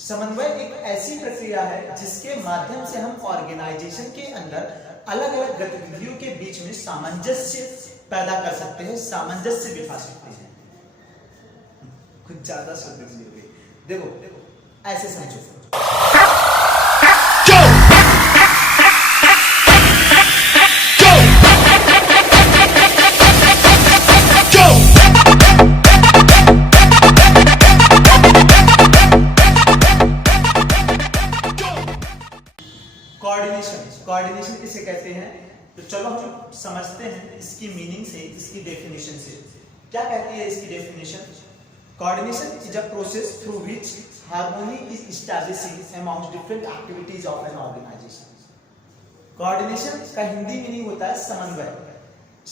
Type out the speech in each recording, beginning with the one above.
समन्वय एक ऐसी प्रक्रिया है जिसके माध्यम से हम ऑर्गेनाइजेशन के अंदर अलग अलग गतिविधियों के बीच में सामंजस्य पैदा कर सकते हैं, सामंजस्य बिठा सकते हैं। कुछ ज्यादा शब्द हो गए। देखो ऐसे समझो, कोऑर्डिनेशन किसे कहते हैं? तो चलो हम समझते हैं इसकी मीनिंग से, इसकी डेफिनेशन से। क्या कहती है इसकी definition? Coordination is a process through which harmony is establishing among different activities of an organisation. Coordination का हिंदी मीनिंग होता है समन्वय।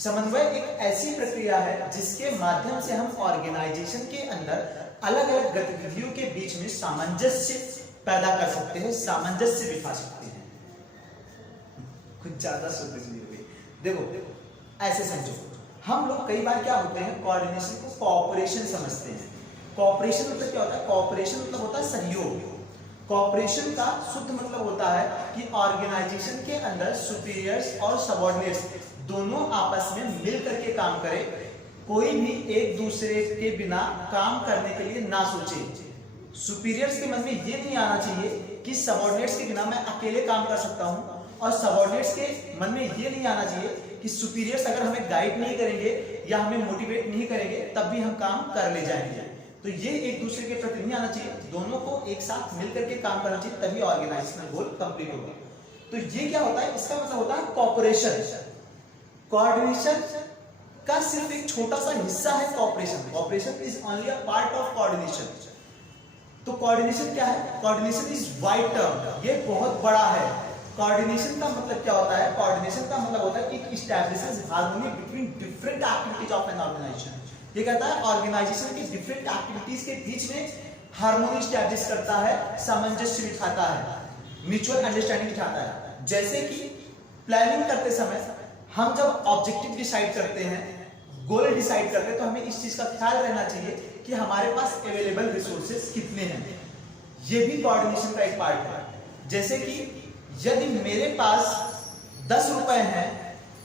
समन्वय एक ऐसी प्रक्रिया है जिसके माध्यम से हम ऑर्गेनाइजेशन के अंदर अलग अलग गतिविधियों के बीच में सामंजस्य पैदा कर सकते हैं, सामंजस्य बिठा सकते हैं। कुछ ज्यादा समझ नहीं होगी। देखो ऐसे समझो, हम लोग कई बार क्या होते हैं, कोऑर्डिनेशन को कोऑपरेशन समझते हैं। कोऑपरेशन मतलब क्या होता है? कोऑपरेशन मतलब होता है सहयोग। कोऑपरेशन का शुद्ध मतलब होता है कि ऑर्गेनाइजेशन के अंदर सुपीरियर्स और सबऑर्डिनेट्स दोनों आपस में मिल करके काम करें, कोई भी एक दूसरे के बिना काम करने के लिए ना सोचे। सुपीरियर्स के मन में ये नहीं आना चाहिए कि सबऑर्डिनेट्स के बिना मैं अकेले काम कर सकता हूं, और सबऑर्डिनेट्स के मन में ये नहीं आना चाहिए कि सुपीरियर्स अगर हमें गाइड नहीं करेंगे या हमें मोटिवेट नहीं करेंगे तब भी हम काम कर ले जाएंगे। तो ये एक दूसरे के प्रति नहीं आना चाहिए, दोनों को एक साथ मिलकर के काम करना चाहिए, तभी ऑर्गेनाइजेशनल गोल कंप्लीट होगा। तो ये क्या होता है? इसका मतलब होता है कोऑपरेशन। कोऑर्डिनेशन का सिर्फ एक छोटा सा हिस्सा है cooperation. Cooperation is only a part of coordination. तो कोऑर्डिनेशन क्या है? कोऑर्डिनेशन इज वाइड टर्म, ये बहुत बड़ा है। कोऑर्डिनेशन का मतलब क्या होता है? कोऑर्डिनेशन का मतलब होता है it establishes harmony between different activities of an organisation. ये कहता है ऑर्गेनाइजेशन की डिफरेंट एक्टिविटीज के बीच में हार्मनी एस्टैब्लिश करता है, सामंजस्य बिठाता है, म्यूचुअल अंडरस्टैंडिंग बिठाता है। जैसे कि प्लानिंग करते समय हम जब ऑब्जेक्टिव डिसाइड करते हैं, गोल डिसाइड करते हैं, तो हमें इस चीज का ख्याल रहना चाहिए कि हमारे पास अवेलेबल रिसोर्सेज कितने हैं। ये भी कोऑर्डिनेशन का एक पार्ट है। जैसे कि यदि मेरे पास 10 रुपए हैं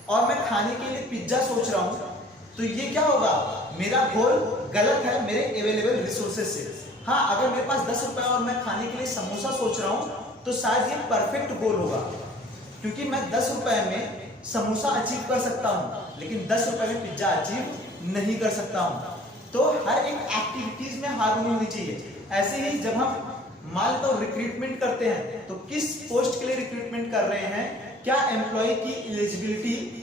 और मैं खाने के लिए पिज्जा सोच रहा हूं, तो ये क्या होगा? मेरा गोल गलत है मेरे अवेलेबल रिसोर्सेज से। हाँ, अगर मेरे पास 10 रुपए और मैं खाने के लिए समोसा सोच रहा हूं, तो शायद ये परफेक्ट गोल होगा, क्योंकि मैं 10 रुपए में समोसा अचीव कर सकता हूं, लेकिन 10 रुपए में पिज्जा अचीव नहीं कर सकता हूं। तो हर एक एक्टिविटीज में हार्मनी होनी चाहिए। ऐसे ही जब हम मान लो रिक्रूटमेंट करते हैं, तो किस पोस्ट के लिए रिक्रूटमेंट कर रहे हैं, क्या एम्प्लॉय की एलिजिबिलिटी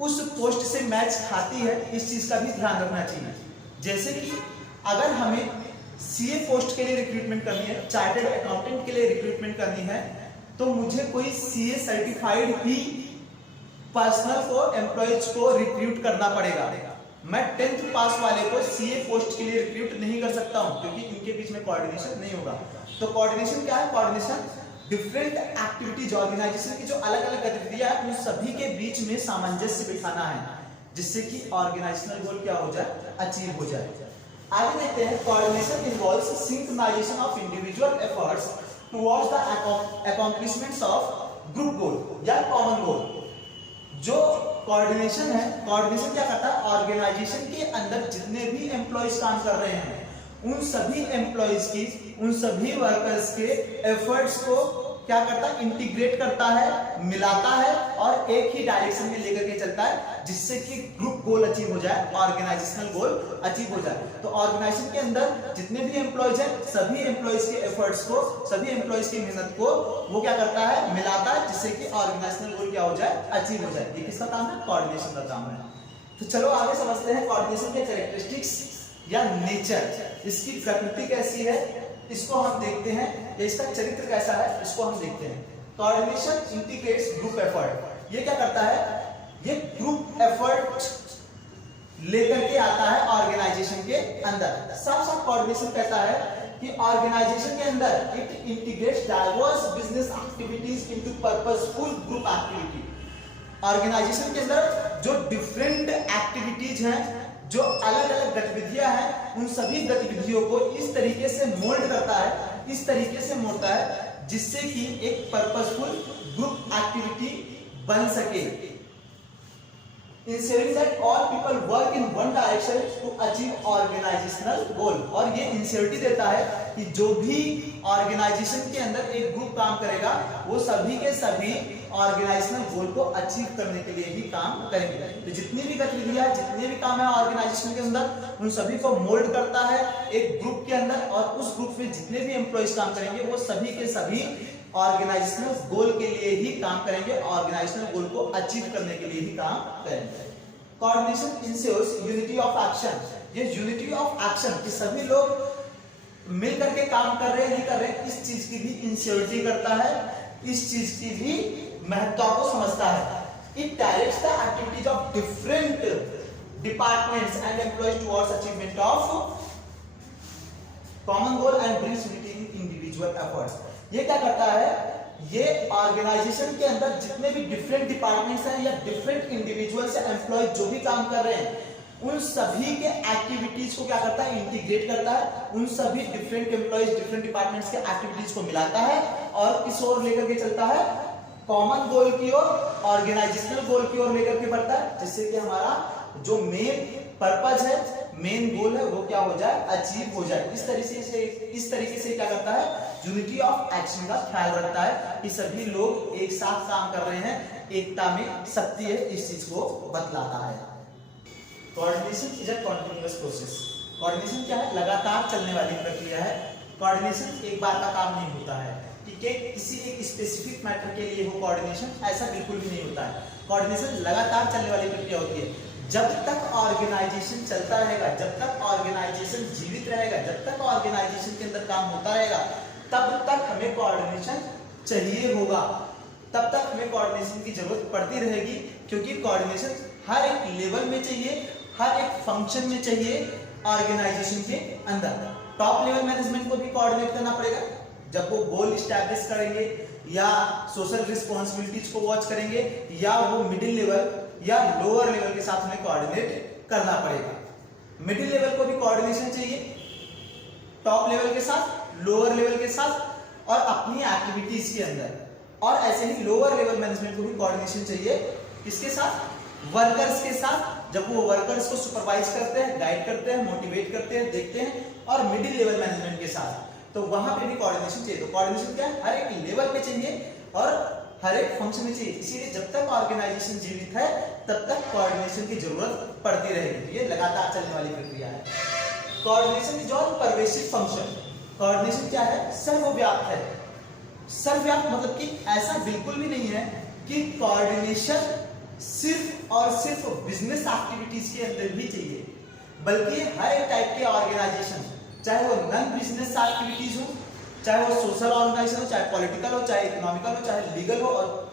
उस पोस्ट से मैच खाती है, इस चीज का भी ध्यान रखना चाहिए। जैसे कि अगर हमें सीए पोस्ट के लिए रिक्रूटमेंट करनी है, चार्टर्ड अकाउंटेंट के लिए रिक्रूटमेंट करनी है, तो मुझे कोई सीए सर्टिफाइड ही पर्सनल को एम्प्लॉयज को रिक्रूट करना पड़ेगा। मैं 10th पास वाले को सीए पोस्ट के लिए रिक्रूट नहीं कर सकता हूं, क्योंकि इनके बीच में कोऑर्डिनेशन नहीं होगा। तो कोऑर्डिनेशन क्या है? कोऑर्डिनेशन डिफरेंट एक्टिविटीज, ऑर्गेनाइजेशन की जो अलग अलग गतिविधियां हैं, उन सभी के बीच में सामंजस्य बिठाना है, जिससे कि ऑर्गेनाइजेशनल गोल क्या हो जाए? अचीव हो जाए। आगे देखते हैं, coordination involves synchronisation of individual efforts towards the accomplishments of group goal या कॉमन गोल। जो कोऑर्डिनेशन है, कोऑर्डिनेशन क्या करता है? ऑर्गेनाइजेशन के अंदर जितने भी एम्प्लॉयज काम कर रहे हैं, उन सभी एम्प्लॉयज की, उन सभी वर्कर्स के एफर्ट्स को क्या करता है? इंटीग्रेट करता है, मिलाता है और एक ही डायरेक्शन में लेकर के चलता है, जिससे कि ग्रुप गोल अचीव हो जाए, ऑर्गेनाइजेशनल गोल अचीव हो जाए। तो ऑर्गेनाइजेशन के अंदर जितने भी एम्प्लॉयज हैं, सभी एम्प्लॉयज के एफर्ट्स को, सभी एम्प्लॉयज की मेहनत को वो क्या करता है? मिलाता है, जिससे कि ऑर्गेनाइजेशनल गोल क्या हो जाए? अचीव हो जाए। ये किसका काम है? कोऑर्डिनेशन का काम है। तो चलो आगे समझते हैं कोऑर्डिनेशन के कैरेक्टरिस्टिक्स या नेचर, इसकी प्रकृति कैसी है, इसको हम देखते हैं, या इसका चरित्र कैसा है, इसको हम देखते हैं। Coordination integrates group effort. ये क्या करता है? ये ग्रुप एफर्ट लेकर के आता है ऑर्गेनाइजेशन के अंदर। साथ साथ कोऑर्डिनेशन कहता है कि ऑर्गेनाइजेशन के अंदर it integrates diverse business activities into purposeful group activity. Organisation के अंदर जो डिफरेंट एक्टिविटीज हैं, जो अलग अलग गतिविधियां हैं, उन सभी गतिविधियों को इस तरीके से मोल्ड करता है, इस तरीके से मोड़ता है जिससे कि एक पर्पसफुल ग्रुप एक्टिविटी बन सके, ensuring that all people work in one direction to achieve organizational goal। और ये इंश्योरिटी देता है कि जो भी ऑर्गेनाइजेशन के अंदर एक ग्रुप काम करेगा वो सभी के सभी ऑर्गेनाइजेशनल गोल को अचीव करने के लिए ही काम करेंगे। तो जितनी भी गतिविधियां, जितने भी काम है ऑर्गेनाइजेशन के अंदर, उन सभी को मोल्ड करता है एक ग्रुप के अंदर, और उस ग्रुप में जितने भी एम्प्लॉइज काम करेंगे वो सभी के सभी ऑर्गेनाइजेशनल गोल के लिए ही काम करेंगे, ऑर्गेनाइजेशनल गोल को अचीव करने के लिए ही काम करेंगे। Coordination ensures unity of action. ये यूनिटी ऑफ एक्शन कि सभी लोग मिल करके काम कर रहे हैं नहीं कर रहे हैं, इस चीज की भी इंश्योरिटी करता है, इस चीज की भी महत्व को समझता है। It directs the activities of different departments and employees towards achievement of common goal and brings unity in individual efforts. ये क्या करता है, ये ऑर्गेनाइजेशन के अंदर जितने भी डिफरेंट डिपार्टमेंट्स हैं या डिफरेंट इंडिविजुअल्स या एम्प्लॉय जो भी काम कर रहे हैं उन सभी के एक्टिविटीज को क्या करता है, इंटीग्रेट करता है, उन सभी डिफरेंट एम्प्लॉयज डिफरेंट डिपार्टमेंट्स के एक्टिविटीज को मिलाता है और किस ओर लेकर के चलता है, कॉमन गोल की ओर, ऑर्गेनाइजेशनल गोल की ओर लेकर के बढ़ता है, जिससे कि हमारा जो मेन पर्पज है, मेन गोल है, वो क्या हो जाए, अचीव हो जाए। इस तरीके से क्या करता है, यूनिटी ऑफ एक्शन का ख्याल रखता है कि सभी लोग एक साथ काम कर रहे हैं, एकता में शक्ति है, इस चीज को बतलाता है। Coordination is a continuous process. Coordination क्या है, लगातार चलने वाली प्रक्रिया है। कोऑर्डिनेशन एक बार का काम नहीं होता है कि किसी एक स्पेसिफिक मैटर के लिए हो कोऑर्डिनेशन, ऐसा बिल्कुल भी नहीं होता है। कोऑर्डिनेशन लगातार चलने वाली प्रक्रिया होती है। जब तक ऑर्गेनाइजेशन चलता रहेगा, जब तक ऑर्गेनाइजेशन जीवित रहेगा, जब तक ऑर्गेनाइजेशन के अंदर काम होता रहेगा, तब तक हमें कोऑर्डिनेशन चाहिए होगा, तब तक हमें कोऑर्डिनेशन की जरूरत पड़ती रहेगी, क्योंकि कोऑर्डिनेशन हर एक लेवल में चाहिए, हर एक फंक्शन में चाहिए ऑर्गेनाइजेशन के अंदर। टॉप लेवल मैनेजमेंट को भी कोऑर्डिनेट करना पड़ेगा जब वो गोल स्टैब्लिश करेंगे या सोशल रिस्पॉन्सिबिलिटीज को वॉच करेंगे, या वो मिडिल लेवल या लोअर लेवल के साथ हमें कोऑर्डिनेट करना पड़ेगा। मिडिल लेवल को भी कोऑर्डिनेशन चाहिए टॉप लेवल के साथ, लोअर लेवल के साथ और अपनी एक्टिविटीज के अंदर, और ऐसे ही लोअर लेवल मैनेजमेंट को भी कोऑर्डिनेशन चाहिए किसके साथ, वर्कर्स के साथ। जब वो वर्कर्स को सुपरवाइज करते हैं, गाइड करते हैं, मोटिवेट करते हैं, देखते हैं, और मिडिल लेवल मैनेजमेंट के साथ, तो वहां पे भी कोऑर्डिनेशन चाहिए। तो कोऑर्डिनेशन क्या है, हर एक लेवल पे चाहिए और हर एक फंक्शन में चाहिए। इसीलिए जब तक ऑर्गेनाइजेशन जीवित है तब तक कोऑर्डिनेशन की जरूरत पड़ती रहेगी। ये लगातार चलने वाली प्रक्रिया है। Coordination is all pervasive function. Coordination क्या है, सर्वव्यापक है। सर्वव्यापक मतलब कि ऐसा बिल्कुल भी नहीं है कि कोऑर्डिनेशन सिर्फ और सिर्फ बिजनेस एक्टिविटीज के अंदर भी चाहिए, बल्कि हर एक टाइप के ऑर्गेनाइजेशन, चाहे वो नॉन बिजनेस एक्टिविटीज हो, चाहे वो सोशल ऑर्गेनाइजेशन हो, चाहे पॉलिटिकल हो, चाहे इकोनॉमिकल हो, चाहे लीगल हो, और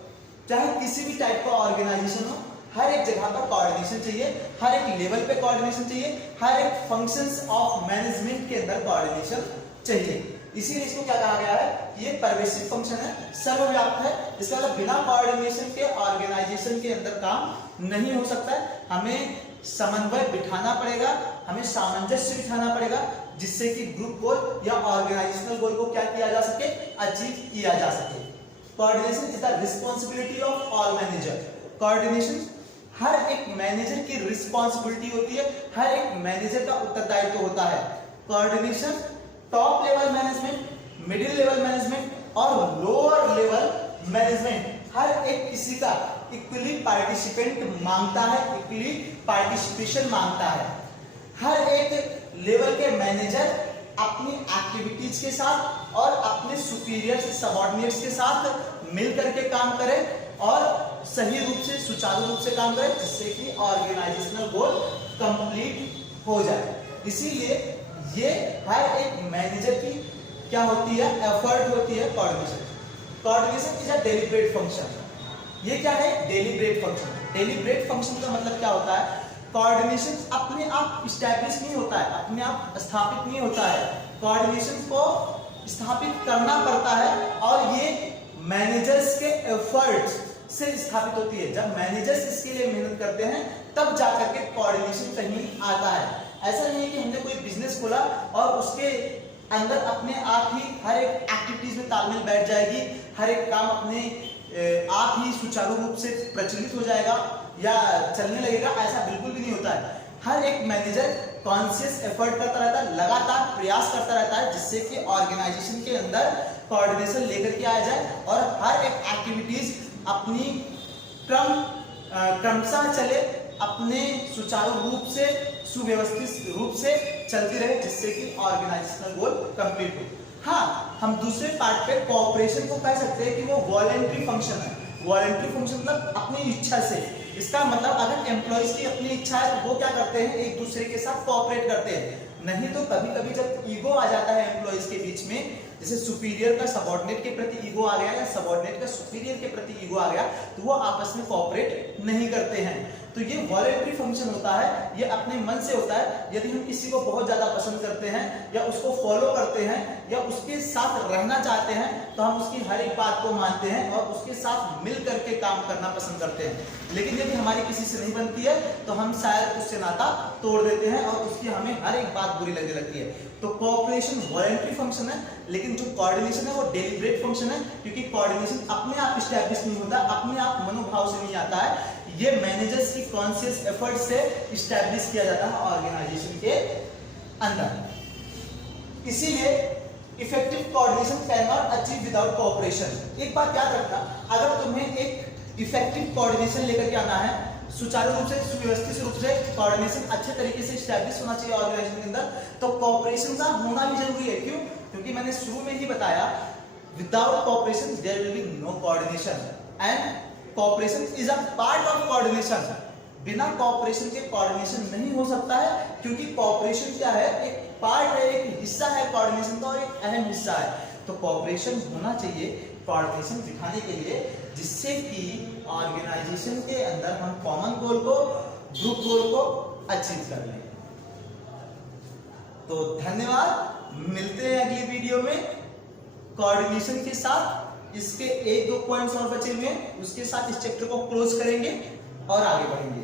चाहे किसी भी टाइप का ऑर्गेनाइजेशन हो, हर एक जगह पर कोऑर्डिनेशन चाहिए, हर एक लेवल पे कोऑर्डिनेशन चाहिए, हर एक फंक्शंस ऑफ मैनेजमेंट के अंदर कोऑर्डिनेशन चाहिए। इसीलिए इसको क्या कहा गया है, ये परवेसिव फंक्शन है, सर्वव्यापक है। इसका मतलब बिना कोऑर्डिनेशन के ऑर्गेनाइजेशन के अंदर काम नहीं हो सकता है। हमें समन्वय बिठाना पड़ेगा, हमें सामंजस्य बिठाना पड़ेगा, जिससे कि ग्रुप गोल या ऑर्गेनाइजेशनल गोल को क्या किया जा सके, अचीव किया जा सके। Coordination is the responsibility of all manager. Coordination हर एक मैनेजर की रिस्पांसिबिलिटी होती है, हर एक मैनेजर का उत्तरदायित्व होता है। Coordination top level management, middle level management और लोअर लेवल मैनेजमेंट हर एक किसी का इक्वली पार्टिसिपेंट मांगता है, इक्वली पार्टिसिपेशन मांगता है। हर एक लेवल के मैनेजर अपनी एक्टिविटीज के साथ और अपने सुपीरियर्स सबऑर्डिनेट्स के साथ मिल करके काम करें और सही रूप से, सुचारू रूप से काम करें, जिससे कि ऑर्गेनाइजेशनल गोल कंप्लीट हो जाए। इसीलिए ये हर एक मैनेजर की क्या होती है, एफर्ट होती है coordination. Coordination is a deliberate function. ये क्या है, डेलिब्रेट फंक्शन। डेलिब्रेट फंक्शन का मतलब क्या होता है, कोऑर्डिनेशन अपने आप स्टैब्लिश नहीं होता है, अपने आप स्थापित नहीं होता है। कोऑर्डिनेशन को स्थापित करना पड़ता है और ये मैनेजर्स के एफर्ट्स से स्थापित होती है। जब मैनेजर्स इसके लिए मेहनत करते हैं तब जाकर के कोऑर्डिनेशन कहीं आता है। ऐसा नहीं है कि हमने कोई बिजनेस खोला और उसके अंदर अपने आप ही हर एक एक्टिविटीज में तालमेल बैठ जाएगी, हर एक काम अपने आप ही सुचारू रूप से प्रचलित हो जाएगा या चलने लगेगा, ऐसा बिल्कुल भी नहीं होता है। हर एक मैनेजर कॉन्शियस एफर्ट करता रहता है, लगातार प्रयास करता रहता है, जिससे कि ऑर्गेनाइजेशन के अंदर कोऑर्डिनेशन लेकर के आया जाए और हर एक एक्टिविटीज अपनी क्रमशः चले, अपने सुचारू रूप से सुव्यवस्थित रूप से चलती रहे, जिससे कि ऑर्गेनाइजेशनल गोल कंप्लीट हो। हाँ, हम दूसरे पार्ट पे कोऑपरेशन को कह सकते हैं कि वो वॉलंटरी फंक्शन है। वॉलंटरी फंक्शन मतलब अपनी इच्छा से। इसका मतलब अगर एम्प्लॉइज की अपनी इच्छा है तो वो क्या करते हैं, एक दूसरे के साथ कोऑपरेट करते हैं। नहीं तो कभी कभी जब ईगो आ जाता है एम्प्लॉइज के बीच में, जैसे सुपीरियर का सबऑर्डिनेट के प्रति ईगो आ गया या सबऑर्डिनेट का सुपीरियर के प्रति ईगो आ गया, तो वो आपस में कोऑपरेट नहीं करते हैं। तो ये वॉलंटरी फंक्शन होता है, ये अपने मन से होता है। यदि हम किसी को बहुत ज्यादा पसंद करते हैं या उसको फॉलो करते हैं या उसके साथ रहना चाहते हैं, तो हम उसकी हर एक बात को मानते हैं और उसके साथ मिल करके काम करना पसंद करते हैं। लेकिन यदि हमारी किसी से नहीं बनती है तो हम शायद उससे नाता तोड़ देते हैं और उसकी हमें हर एक बात बुरी लगने लगती है। तो कोऑपरेशन वॉलंटरी फंक्शन है, लेकिन जो कोऑर्डिनेशन है वो डेलिब्रेट फंक्शन है, क्योंकि कोऑर्डिनेशन अपने आप स्टैब्लिश नहीं होता, अपने आप मनोभाव से नहीं आता है। ये मैनेजर्स की कॉन्शियस एफर्ट से स्टैब्लिश किया जाता है ऑर्गेनाइजेशन के अंदर। इसीलिए effective coordination can not achieve without cooperation. एक बात याद रखना, अगर तुम्हें एक इफेक्टिव कोऑर्डिनेशन लेकर के आना है, सुचारू रूप से सुव्यवस्थित रूप से कोऑर्डिनेशन अच्छे तरीके से स्टैब्लिश होना चाहिए ऑर्गेनाइजेशन के अंदर, तो कोऑपरेशन का होना भी जरूरी है। क्यों? क्योंकि मैंने शुरू में ही बताया, without cooperation there will be no coordination and cooperation is a part of coordination. बिना कोऑपरेशन के कोऑर्डिनेशन नहीं हो सकता है, क्योंकि कोऑपरेशन क्या है, एक पार्ट है, एक हिस्सा है कोऑर्डिनेशन का और एक अहम हिस्सा है। तो कोऑपरेशन होना चाहिए कोऑर्डिनेशन दिखाने के लिए, जिससे कि ऑर्गेनाइजेशन के अंदर हम कॉमन गोल को, ग्रुप गोल को अचीव कर लें। तो धन्यवाद, मिलते हैं अगली वीडियो में कोऑर्डिनेशन के साथ। इसके एक दो पॉइंट्स और बचे हुए हैं, उसके साथ इस चैप्टर को क्लोज करेंगे और आगे बढ़ेंगे।